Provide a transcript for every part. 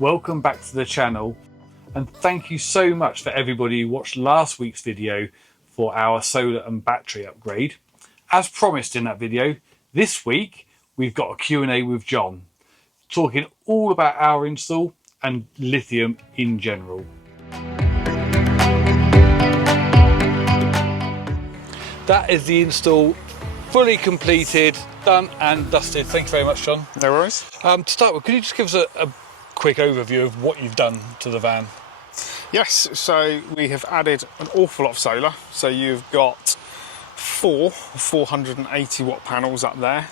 Welcome back to the channel, and thank you so much for everybody who watched last week's video for our solar and battery upgrade. As promised in that video, this week we've got a Q&A with John, talking all about our install and lithium in general. That is the install fully completed, done and dusted. Thank you very much, John. No worries. To start with, could you just give us a quick overview of what you've done to the van? Yes, so we have added an awful lot of solar. So you've got four 480 watt panels up there.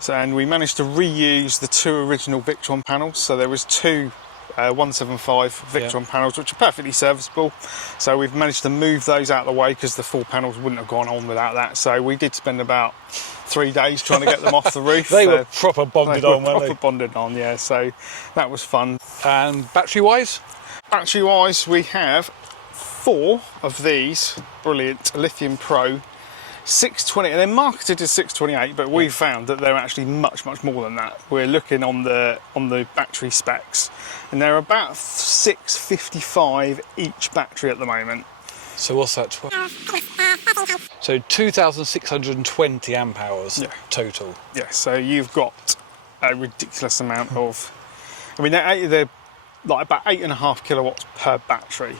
So, and we managed to reuse the two original Victron panels. So there was two 175 Victron panels, which are perfectly serviceable. So we've managed to move those out of the way because the four panels wouldn't have gone on without that. So we did spend about 3 days trying to get them off the roof. They were proper bonded on, weren't they? Proper bonded on, yeah. So that was fun. And battery-wise? Battery-wise, we have 4 of these brilliant Lithium Pro 620, and they're marketed as 628, but we found that they're actually much more than that. We're looking on the battery specs, and they're about 655 each battery at the moment. So what's that? So 2,620 amp hours total. Yeah, so you've got a ridiculous amount of, I mean, they're like about 8.5 kilowatts per battery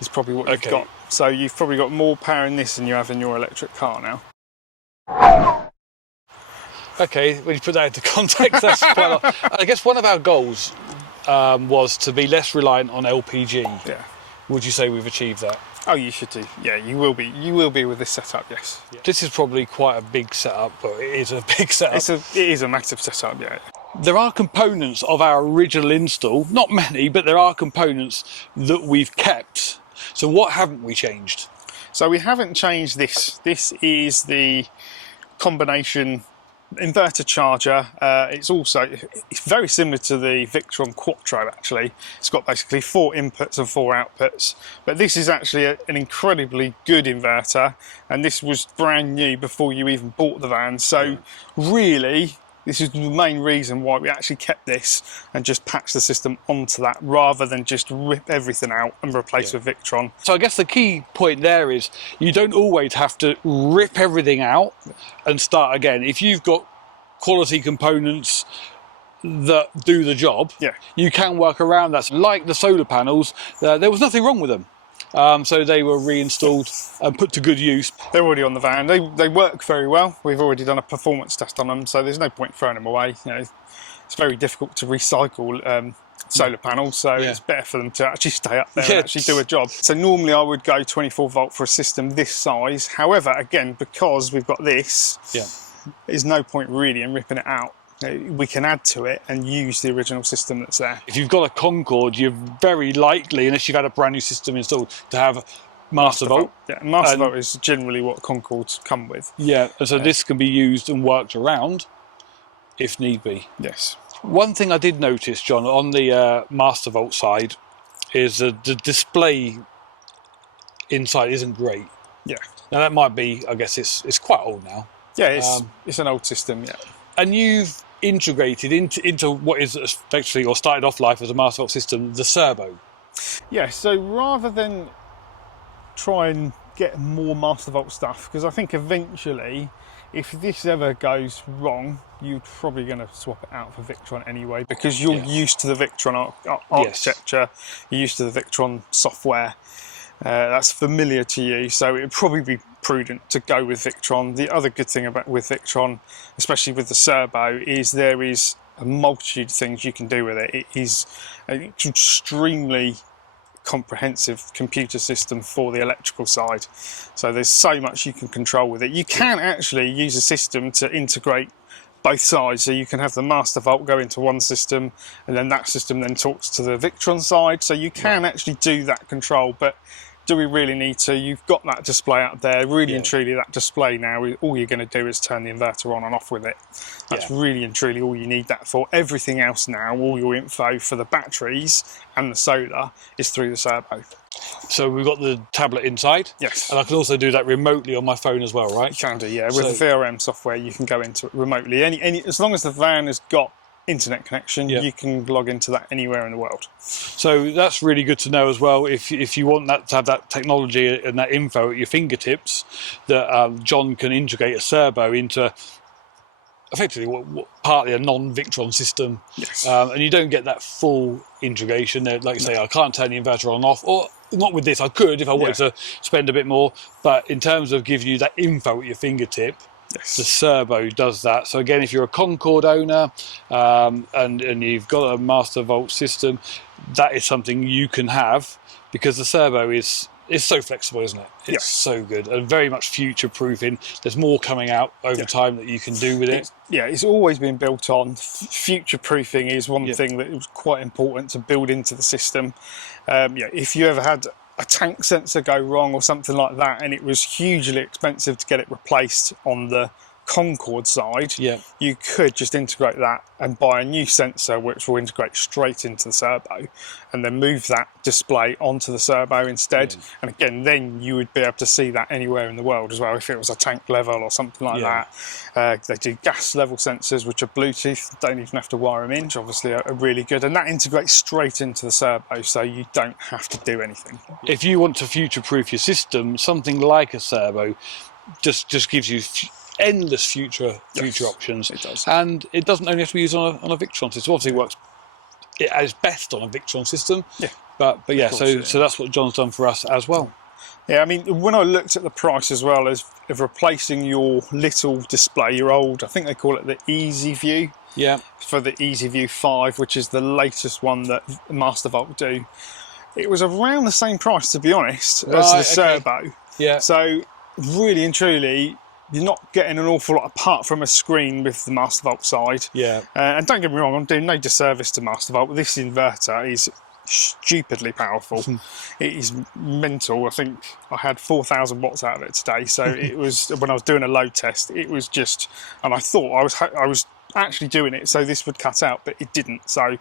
is probably what you've got. So you've probably got more power in this than you have in your electric car now. Okay, when you put that into context, that's quite a lot. I guess one of our goals was to be less reliant on LPG. Yeah. Would you say we've achieved that? Oh, you should do. Yeah, you will be. You will be with this setup, yes. Yeah. This is probably quite a big setup, but it is a big setup. It is a massive setup, yeah. There are components of our original install, not many, but there are components that we've kept. So what haven't we changed? So we haven't changed this. This is the combination inverter charger. It's very similar to the Victron Quattro actually. It's got basically 4 inputs and 4 outputs. But this is actually an incredibly good inverter, and this was brand new before you even bought the van. So really, this is the main reason why we actually kept this and just patched the system onto that rather than just rip everything out and replace with Victron. So I guess the key point there is you don't always have to rip everything out and start again. If you've got quality components that do the job, you can work around that. Like the solar panels, there was nothing wrong with them. So they were reinstalled and put to good use. They're already on the van. They work very well. We've already done a performance test on them, so there's no point throwing them away. You know, it's very difficult to recycle solar panels, so it's better for them to actually stay up there and actually do a job. So normally I would go 24 volt for a system this size. However, again, because we've got this, there's no point really in ripping it out. We can add to it and use the original system that's there. If you've got a Concorde, you're very likely, unless you've had a brand new system installed, to have Master Volt. Yeah, Master Volt is generally what Concordes come with. Yeah, and so this can be used and worked around if need be. Yes. One thing I did notice, John, on the Master Volt side is the display inside isn't great. Yeah. Now that might be, I guess it's quite old now. Yeah, it's an old system, yeah. And you've integrated into what is effectively, or started off life as a Master Volt system, the servo. Yeah, so rather than try and get more Master Volt stuff, because I think eventually, if this ever goes wrong, you're probably going to swap it out for Victron anyway, because you're used to the Victron architecture, you're used to the Victron software. That's familiar to you, so it would probably be prudent to go with Victron. The other good thing with Victron, especially with the servo, is there is a multitude of things you can do with it. It is an extremely comprehensive computer system for the electrical side, so there's so much you can control with it. You can actually use a system to integrate both sides, so you can have the Master Volt go into one system and then that system then talks to the Victron side, so you can actually do that control. But do we really need to? You've got that display up there, really and truly that display now, all you're going to do is turn the inverter on and off with it. That's really and truly all you need that for. Everything else now, all your info for the batteries and the solar is through the servo. So we've got the tablet inside. Yes. And I can also do that remotely on my phone as well, right? You can do, yeah. With the VRM software, you can go into it remotely. As long as the van has got internet connection, you can log into that anywhere in the world. So that's really good to know as well. If you want that to have that technology and that info at your fingertips, that John can integrate a servo into effectively partly a non-Victron system, and you don't get that full integration. Like you say, I can't turn the inverter on and off, or not with this. I could if I wanted to spend a bit more, but in terms of giving you that info at your fingertip, the servo does that. So again, if you're a Concorde owner and you've got a master volt system, that is something you can have, because the servo is so flexible, isn't it? It's so good and very much future proofing. There's more coming out over time that you can do with it. It's always been built on. Future proofing is one thing that was quite important to build into the system. If you ever had a tank sensor go wrong or something like that, and it was hugely expensive to get it replaced on the Concorde side, you could just integrate that and buy a new sensor which will integrate straight into the servo, and then move that display onto the servo instead. And again, then you would be able to see that anywhere in the world as well, if it was a tank level or something like that. They do gas level sensors which are Bluetooth, don't even have to wire them in, which obviously are really good, and that integrates straight into the servo, so you don't have to do anything. If you want to future proof your system, something like a servo just gives you endless future options. It does. And it doesn't only have to be used on a Victron system. Obviously, it works as best on a Victron system. But yeah, so that's what John's done for us as well. I mean, when I looked at the price as well as of replacing your little display, your old, I think they call it the Easy View. For the Easy View 5, which is the latest one that Master Volt do, it was around the same price, to be honest, as the servo. So really and truly, you're not getting an awful lot apart from a screen with the Master Volt side. And don't get me wrong, I'm doing no disservice to Master Volt, but this inverter is stupidly powerful. It is mental. I think I had 4,000 watts out of it today. So it was, when I was doing a load test, it was just, and I thought I was actually doing it so this would cut out, but it didn't. So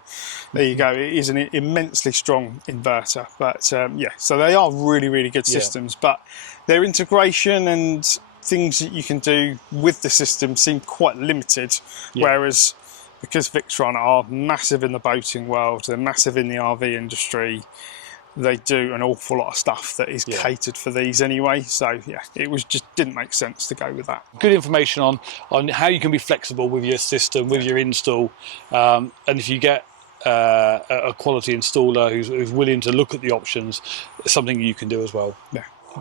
there you go. It is an immensely strong inverter. But so they are really, really good systems, but their integration and things that you can do with the system seem quite limited, whereas because Victron are massive in the boating world, they're massive in the RV industry, they do an awful lot of stuff that is catered for these anyway. So it was just didn't make sense to go with that. Good information on how you can be flexible with your system, with your install, and if you get a quality installer who's willing to look at the options, it's something you can do as well.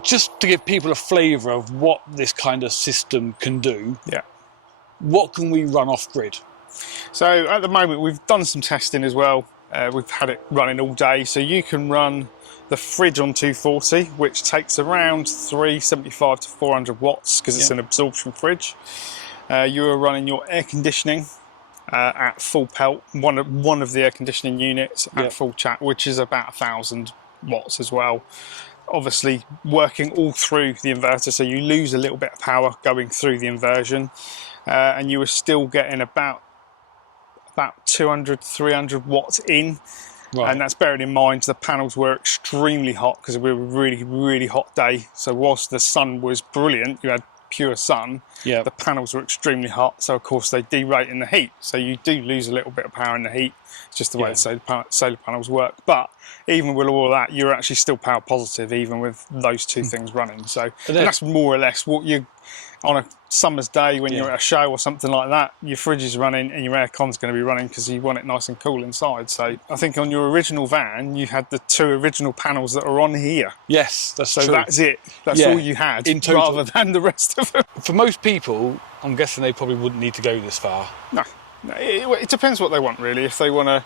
Just to give people a flavour of what this kind of system can do, what can we run off grid? So at the moment we've done some testing as well. We've had it running all day, so you can run the fridge on 240, which takes around 375 to 400 watts because it's an absorption fridge. You are running your air conditioning at full pelt, one of the air conditioning units at full chat, which is about 1,000 watts as well. Obviously working all through the inverter, so you lose a little bit of power going through the inversion, and you were still getting about 200, 300 watts in. And that's bearing in mind the panels were extremely hot because we were really, really hot day. So whilst the sun was brilliant, you had pure sun, the panels were extremely hot, so of course they derate in the heat, so you do lose a little bit of power in the heat. It's just the way the solar panels work. But even with all of that, you're actually still power positive even with those two things running. So and that's more or less what you, on a summer's day when you're at a show or something like that, your fridge is running and your aircon's going to be running because you want it nice and cool inside. So I think on your original van you had the two original panels that are on here. Yes, that's true. So that's it. That's all you had in total, rather than the rest of them. For most people, I'm guessing they probably wouldn't need to go this far. No, it depends what they want really. If they want to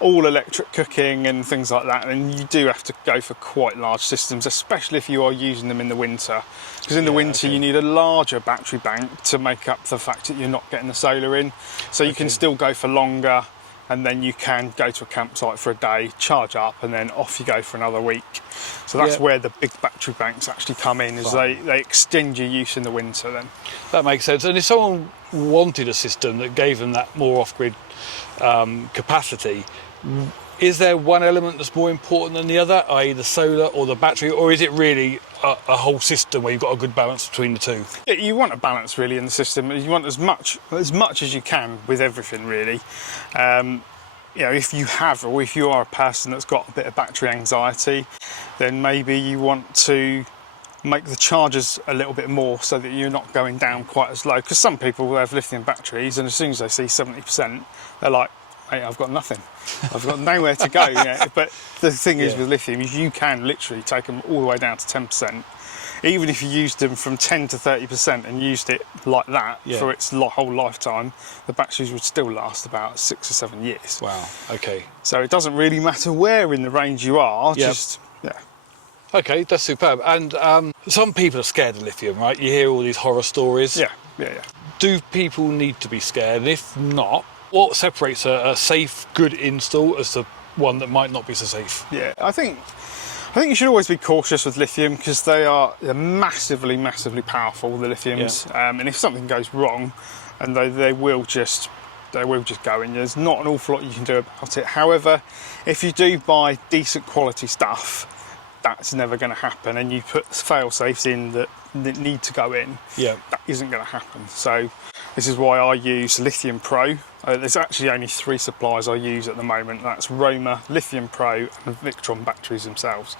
all electric cooking and things like that, then you do have to go for quite large systems, especially if you are using them in the winter, because in the winter you need a larger battery bank to make up the fact that you're not getting the solar in. So you can still go for longer, and then you can go to a campsite for a day, charge up, and then off you go for another week. So that's where the big battery banks actually come in, is they extend your use in the winter then. That makes sense. And if someone wanted a system that gave them that more off-grid capacity, Is there one element that's more important than the other, i.e. the solar or the battery, or is it really a whole system where you've got a good balance between the two? You want a balance really in the system. You want as much as you can with everything really. If you have, or if you are a person that's got a bit of battery anxiety, then maybe you want to make the charges a little bit more so that you're not going down quite as low. Because some people will have lithium batteries, and as soon as they see 70%, they're like, "Mate, I've got nothing. I've got nowhere to go." But the thing is with lithium is you can literally take them all the way down to 10%. Even if you used them from 10 to 30% and used it like that for its whole lifetime, the batteries would still last about 6 or 7 years. Wow. Okay. So it doesn't really matter where in the range you are. Okay, that's superb. And some people are scared of lithium, right? You hear all these horror stories. Yeah. Do people need to be scared? And if not, what separates a safe, good install as the one that might not be so safe? Yeah, I think you should always be cautious with lithium because they're massively, massively powerful, the lithiums. And if something goes wrong, and they will just go in. There's not an awful lot you can do about it. However, if you do buy decent quality stuff, that's never going to happen, and you put fail safes in that need to go in, that isn't going to happen. So this is why I use Lithium Pro. There's actually only 3 suppliers I use at the moment. That's Roma, Lithium Pro and Victron batteries themselves.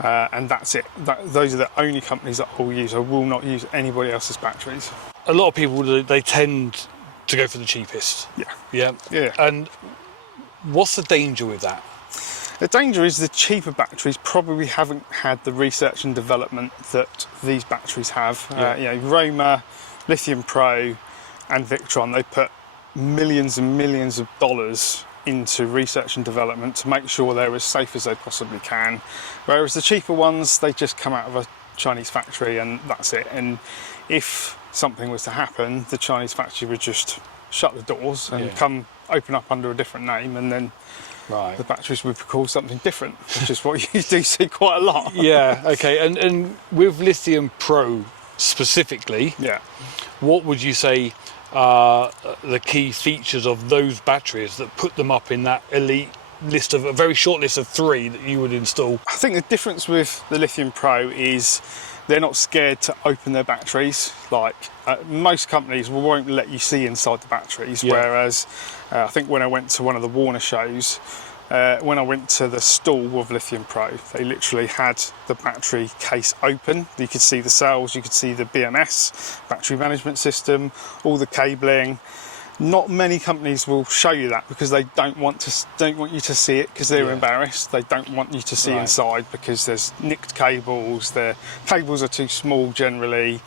And that's it. Those are the only companies that I will use. I will not use anybody else's batteries. A lot of people, they tend to go for the cheapest. Yeah. And what's the danger with that? The danger is the cheaper batteries probably haven't had the research and development that these batteries have. Roma, Lithium Pro and Victron, they put millions and millions of dollars into research and development to make sure they're as safe as they possibly can. Whereas the cheaper ones, they just come out of a Chinese factory and that's it. And if something was to happen, the Chinese factory would just shut the doors and come open up under a different name, and then the batteries would be called something different, which is what you do see quite a lot. Okay. And with Lithium Pro specifically, what would you say are the key features of those batteries that put them up in that elite list of a very short list of 3 that you would install? I think the difference with the Lithium Pro is they're not scared to open their batteries. Like most companies won't let you see inside the batteries, whereas I think when I went to one of the Warner shows, when I went to the stall of Lithium Pro, they literally had the battery case open. You could see the cells, you could see the BMS, battery management system, all the cabling. Not many companies will show you that because they don't want you to see it because they're embarrassed. They don't want you to see inside because there's nicked cables. The cables are too small generally.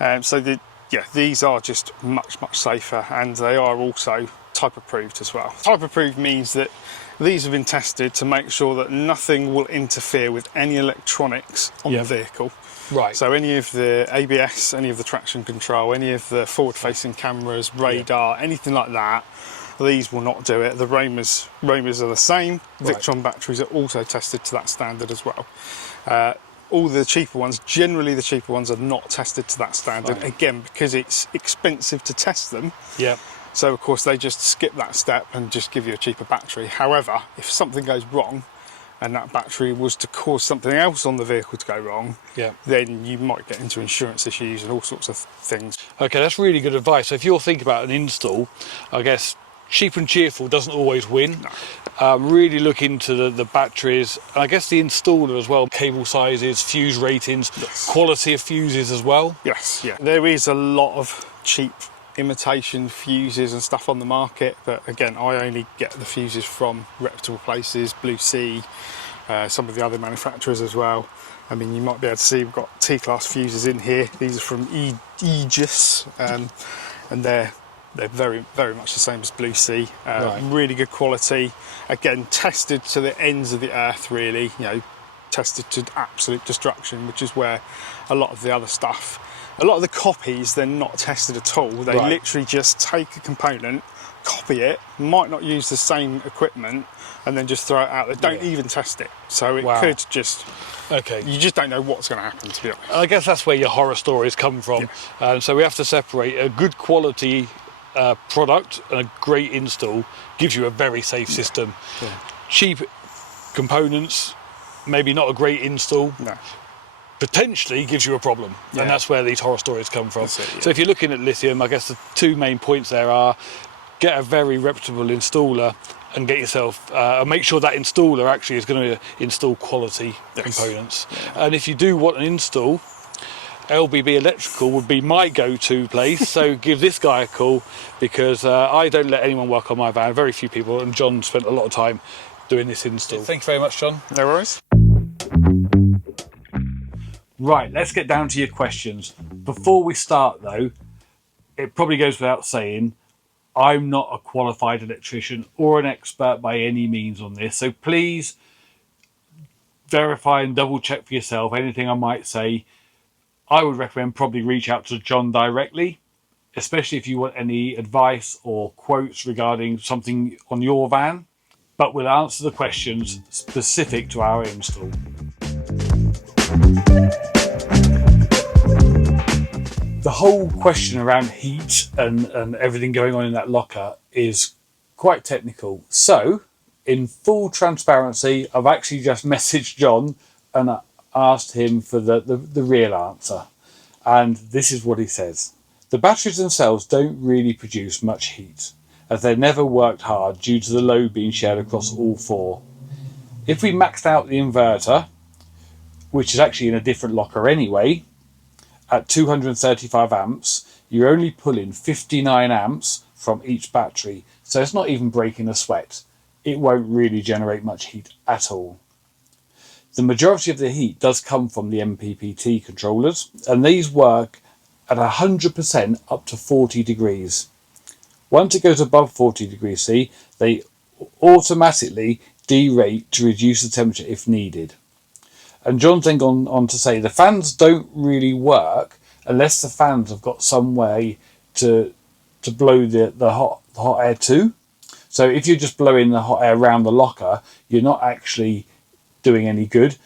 These are just much safer, and they are also type approved as well. Type approved means that these have been tested to make sure that nothing will interfere with any electronics on the vehicle. Right. So any of the ABS, any of the traction control, any of the forward-facing cameras, radar, anything like that, these will not do it. The Romas are the same. Victron batteries are also tested to that standard as well. All the cheaper ones, generally the cheaper ones, are not tested to that standard. Again, because it's expensive to test them. So of course they just skip that step and just give you a cheaper battery. However, if something goes wrong, and that battery was to cause something else on the vehicle to go wrong, then you might get into insurance issues and all sorts of things. Okay, that's really good advice. So if you're thinking about an install, I guess cheap and cheerful doesn't always win. Really look into the batteries, and I guess the installer as well, cable sizes, fuse ratings, quality of fuses as well. There is a lot of cheap imitation fuses and stuff on the market, but again, I only get the fuses from reputable places, Blue Sea, some of the other manufacturers as well. I mean, you might be able to see we've got T-class fuses in here. These are from Aegis, and they're very much the same as Blue Sea. Really good quality. Again, tested to the ends of the earth, really. Tested to absolute destruction, which is where a lot of the other stuff. A lot of the copies, they're not tested at all. They literally just take a component, copy it, might not use the same equipment, and then just throw it out. They don't even test it. So it could just... You just don't know what's going to happen, to be honest. I guess that's where your horror stories come from. So we have to separate a good quality product and a great install gives you a very safe system. cheap components, maybe not a great install, potentially gives you a problem. And that's where these horror stories come from. So if you're looking at lithium, I guess the two main points there are get a very reputable installer and get yourself make sure that installer actually is going to install quality components. And if you do want an install, LBB Electrical would be my go-to place, so give this guy a call, because I don't let anyone work on my van, very few people, and John spent a lot of time doing this install. Thank you very much, John. No worries. Right, let's get down to your questions. Before we start though, it probably goes without saying, I'm not a qualified electrician or an expert by any means on this, so please verify and double check for yourself anything I might say. I would recommend probably reach out to John directly, especially if you want any advice or quotes regarding something on your van, but we'll answer the questions specific to our install. The whole question around heat and everything going on in that locker is quite technical. So, in full transparency, I've actually just messaged John and asked him for the real answer. And this is what he says. The batteries themselves don't really produce much heat, as they never worked hard due to the load being shared across all four. If we maxed out the inverter, which is actually in a different locker anyway, at 235 amps, you're only pulling 59 amps from each battery, so it's not even breaking a sweat. It won't really generate much heat at all. The majority of the heat does come from the MPPT controllers, and these work at 100% up to 40 degrees. Once it goes above 40 degrees C, they automatically derate to reduce the temperature if needed. And John's then gone on to say the fans don't really work unless the fans have got some way to blow the hot air too. So if you're just blowing the hot air around the locker, you're not actually doing any good.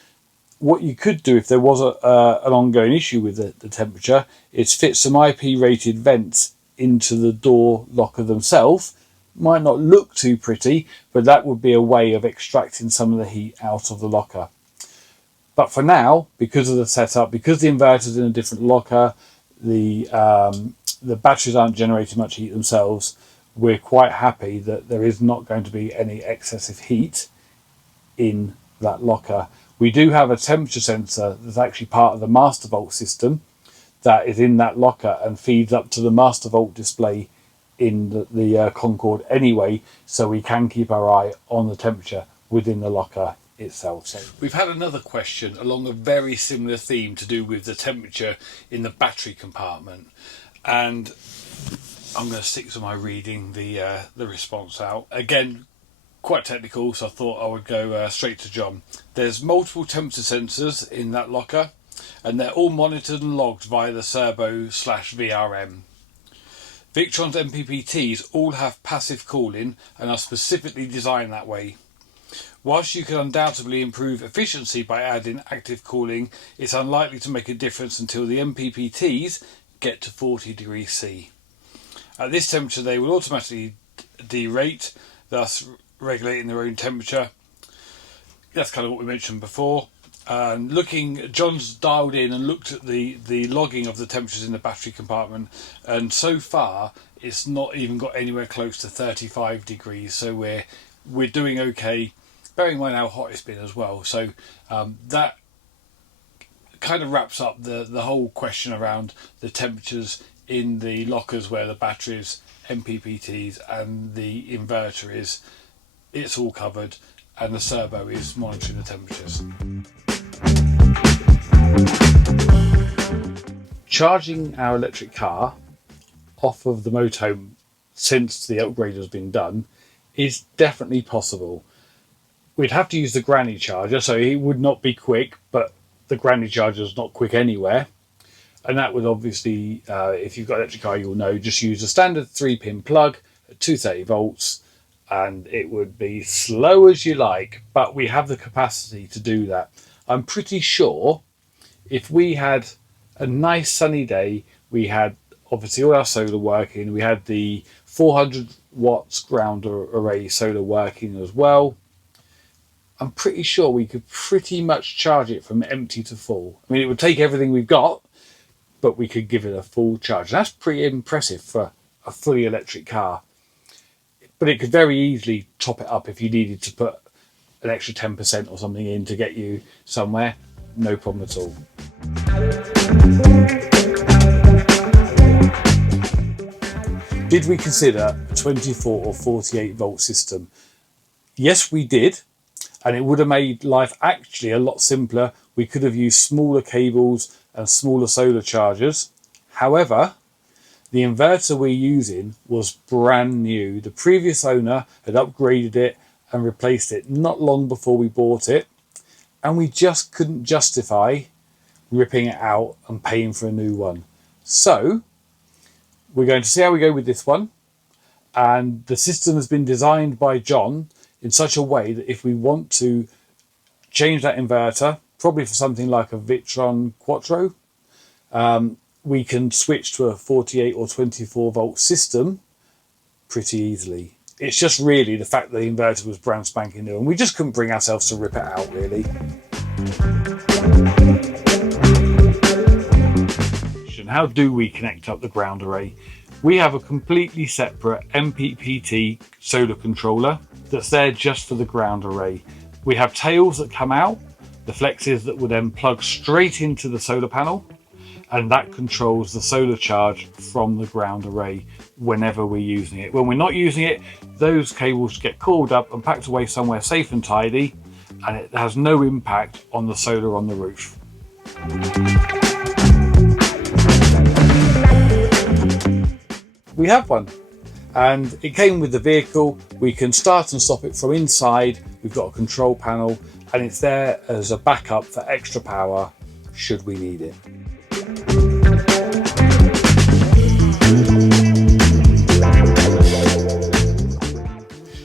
What you could do if there was an ongoing issue with the temperature is fit some IP rated vents into the door locker themselves. Might not look too pretty, but that would be a way of extracting some of the heat out of the locker. But for now, because of the setup, because the inverter's in a different locker, the batteries aren't generating much heat themselves, we're quite happy that there is not going to be any excessive heat in that locker. We do have a temperature sensor that's actually part of the master volt system that is in that locker and feeds up to the master volt display in the Concorde anyway, so we can keep our eye on the temperature within the locker itself. So we've had another question along a very similar theme to do with the temperature in the battery compartment, and I'm going to stick to my reading the response out. Again, quite technical, so I thought I would go straight to John. There's multiple temperature sensors in that locker, and they're all monitored and logged via the servo/VRM. Victron's MPPTs all have passive cooling and are specifically designed that way. Whilst you can undoubtedly improve efficiency by adding active cooling, it's unlikely to make a difference until the MPPTs get to 40 degrees C. At this temperature they will automatically derate, thus regulating their own temperature. That's kind of what we mentioned before. John's dialed in and looked at the logging of the temperatures in the battery compartment, and so far it's not even got anywhere close to 35 degrees, so we're doing okay, bearing in mind how hot it's been as well. So that kind of wraps up the whole question around the temperatures in the lockers where the batteries, MPPTs and the inverter is. It's all covered, and the servo is monitoring the temperatures. Charging our electric car off of the motorhome since the upgrade has been done is definitely possible. We'd have to use the granny charger, so it would not be quick, but the granny charger is not quick anywhere. And that would obviously, if you've got an electric car, you'll know, just use a standard 3-pin plug at 230 volts, and it would be slow as you like, but we have the capacity to do that. I'm pretty sure if we had a nice sunny day, we had obviously all our solar working, we had the 400 watts ground array solar working as well, I'm pretty sure we could pretty much charge it from empty to full. I mean, it would take everything we've got, but we could give it a full charge. That's pretty impressive for a fully electric car. But it could very easily top it up if you needed to put an extra 10% or something in to get you somewhere. No problem at all. Did we consider a 24 or 48 volt system? Yes, we did. And it would have made life actually a lot simpler. We could have used smaller cables and smaller solar chargers. However, the inverter we're using was brand new. The previous owner had upgraded it and replaced it not long before we bought it. And we just couldn't justify ripping it out and paying for a new one. So we're going to see how we go with this one. And the system has been designed by John in such a way that if we want to change that inverter, probably for something like a Victron Quattro, we can switch to a 48 or 24 volt system pretty easily. It's just really the fact that the inverter was brand spanking new and we just couldn't bring ourselves to rip it out really. How do we connect up the ground array? We have a completely separate MPPT solar controller that's there just for the ground array. We have tails that come out, the flexes that will then plug straight into the solar panel, and that controls the solar charge from the ground array whenever we're using it. When we're not using it, those cables get called up and packed away somewhere safe and tidy, and it has no impact on the solar on the roof. We have one, and it came with the vehicle. We can start and stop it from inside. We've got a control panel and it's there as a backup for extra power should we need it.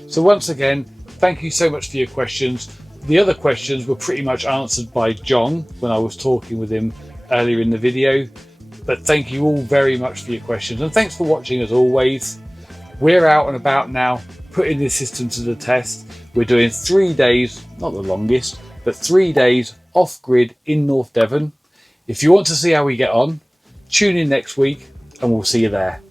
So once again, thank you so much for your questions. The other questions were pretty much answered by John when I was talking with him earlier in the video. But thank you all very much for your questions, and thanks for watching as always. We're out and about now, putting this system to the test. We're doing 3 days, not the longest, but 3 days off-grid in North Devon. If you want to see how we get on, tune in next week and we'll see you there.